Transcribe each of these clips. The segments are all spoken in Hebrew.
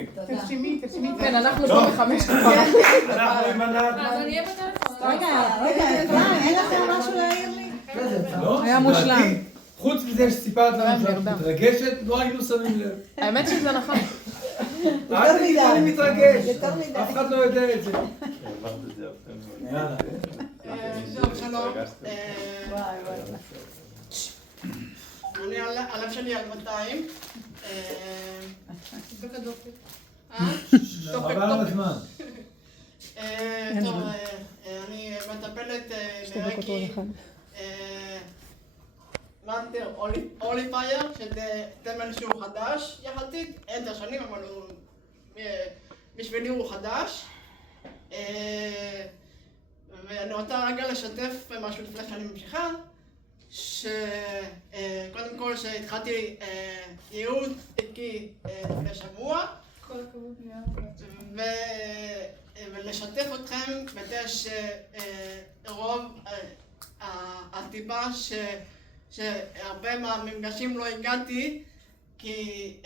יופי. תרשמי. כן, אנחנו פה בחמש. אנחנו עם ענת. אז אני אהיה בטלפון. רגע, אין לכם משהו להעיר לי? לא, היה מושלם. לדעתי, חוץ מזה שסיפרת לנו שאת מתרגשת, לא היינו שמים לב. האמת שזה נכון. אל תגיד אני מתרגש. יותר מדי. אף אחד לא יודע את זה. יאללה. טוב, שלום. וואי. אני הלב שלי על 200. דופק דופק. חבל על הזמן. טוב, אני מטפלת ברקי מאנטר אוליפייר, שזה תמל שהוא חדש יחסית, 10 שנים, אבל בשבילי הוא חדש. ואני רוצה רגע לשתף במשהו לפני שאני ממשיכה, שקודם כל שהתחלתי ייעוץ עסקי לפני שבוע, כל הכבוד, ולשתף אתכם בזה שרוב הסיבה שהרבה מהמפגשים לא הגעתי כי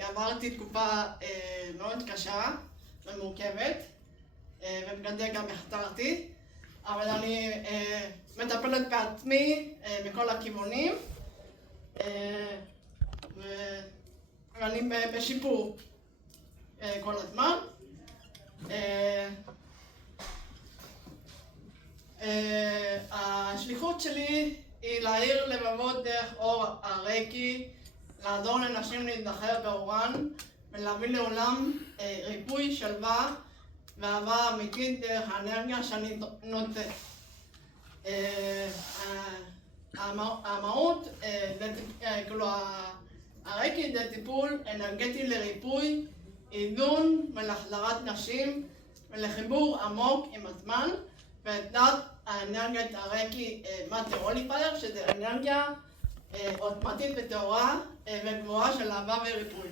עברתי תקופה מאוד קשה ומורכבת ובגלל זה גם החתרתי, אבל אני מטפלת בעצמי מכל הכיוונים ואני בשיפור כל הזמן. השליחות שלי היא להאיר לבבות דרך אור הרקי, לעזור לנשים להיזכר באורן ולהביא לעולם ריפוי, שלווה ואהבה אמיתית דרך האנרגיה שאני נותנת. המהות, כאילו הרקי זה טיפול אנרגטי לריפוי, איזון ולהחזרת נשים ולחיבור עמוק עם הזמן ותת האנרגיית הרקי מאטר אוליפייר, שזה אנרגיה עוצמתית וטהורה וגבוהה של אהבה וריפוי.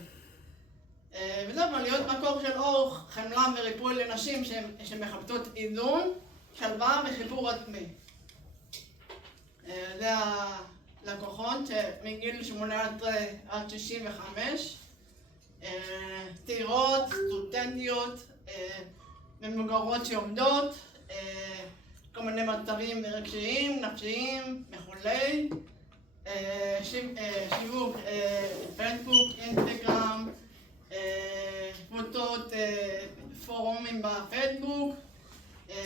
וזהו, להיות מקור של אור, חמלה וריפוי לנשים שמחפשות איזון, שלווה וחיבור עצמי. זה הלקוחות מגיל 18 עד 65, צעירות, סטודנטיות, מבוגרות שעומדות, כל מיני מצבים רגשיים, נפשיים וכולי. שיווק, פייסבוק, אינסטגרם, קבוצות, פורומים בפייסבוק,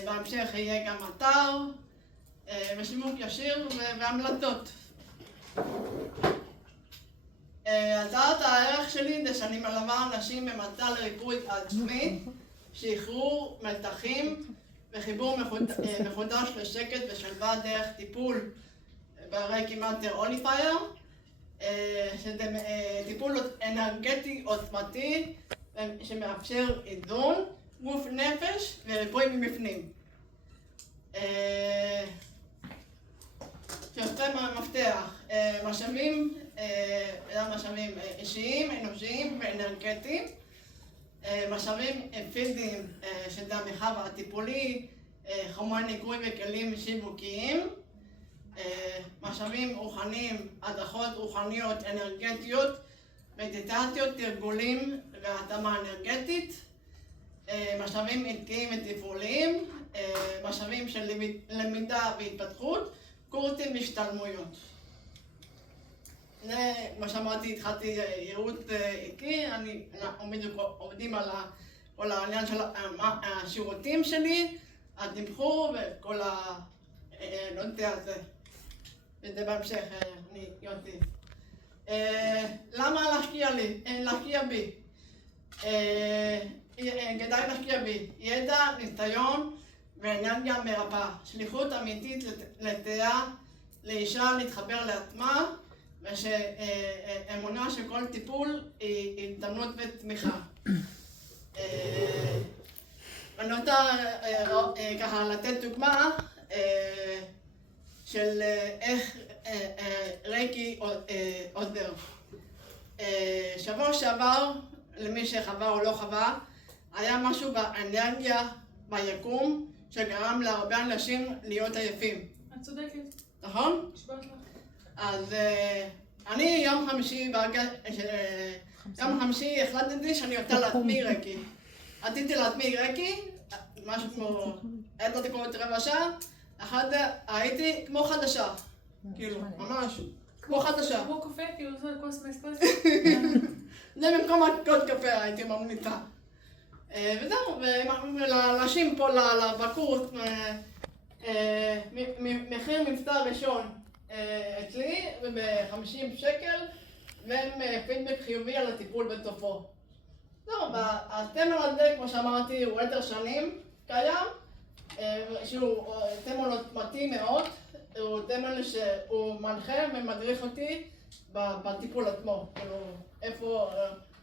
בהמשך יהיה גם אתר, ושיווק ישיר והמלצות. הצעת הערך שלי זה שאני מלווה אנשים במצע לריפוי עצמי, שחרור מתחים וחיבור מחודש לשקט ושלווה דרך טיפול ברקי מאטר אוליפייר, שזה טיפול אנרגטי עוצמתי שמאפשר איזון, גוף נפש וריפוי מבפנים. שיוצא מהמפתח, משאבים אישיים, אנושיים ואנרגטיים, משאבים פיזיים, שזה המרחב הטיפולי, חומרי ניקוי וכלים שיווקיים, משאבים רוחניים, הדרכות רוחניות אנרגטיות, מדיטציות, תרגולים והתאמה אנרגטית, משאבים עסקיים ותפעוליים, משאבים של למידה והתפתחות, קורסים והשתלמויות. זה מה שאמרתי, התחלתי ייעוץ עסקי, עובדים על כל העניין של השירותים שלי, התמחור וכל הנושא הזה. וזה בהמשך אני יוצא. למה להשקיע בי? כדאי להשקיע בי. ידע, ניסיון ואנרגיה מרפאה. שליחות אמיתית לתאה, לאישה להתחבר לעצמה, ושאמונה שכל טיפול היא הזדמנות ותמיכה. אני רוצה ככה לתת דוגמה של איך רקי עוזר. שבוע שעבר, למי שחווה או לא חווה, היה משהו באנרגיה ביקום שגרם להרבה אנשים להיות עייפים. את צודקת. נכון? נשבעת לך. אז אני יום חמישי ברגע יום חמישי החלטתי שאני רוצה להטמיא רקי. רציתי להטמיא רקי, משהו כמו, ידעתי כמו רבע שעה, הייתי כמו חדשה. כאילו, ממש, כמו חדשה. כמו קפה, כאילו זה כוס מאספרסו. זה במקום עוד קפה הייתי ממליצה. וזהו, ולאנשים פה בקורס, מחיר מבצע ראשון אצלי, וב-50 שקל, והם פידבק חיובי על הטיפול בסופו. זהו, הטמל הזה, כמו שאמרתי, הוא 10 שנים קיים, שהוא טמל עוצמתי מאוד, הוא טמל שהוא מנחה ומדריך אותי בטיפול עצמו, כאילו איפה,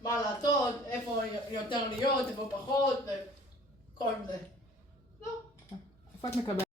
מה לעשות, איפה יותר להיות, איפה פחות, וכל זה. איפה את מקבלת?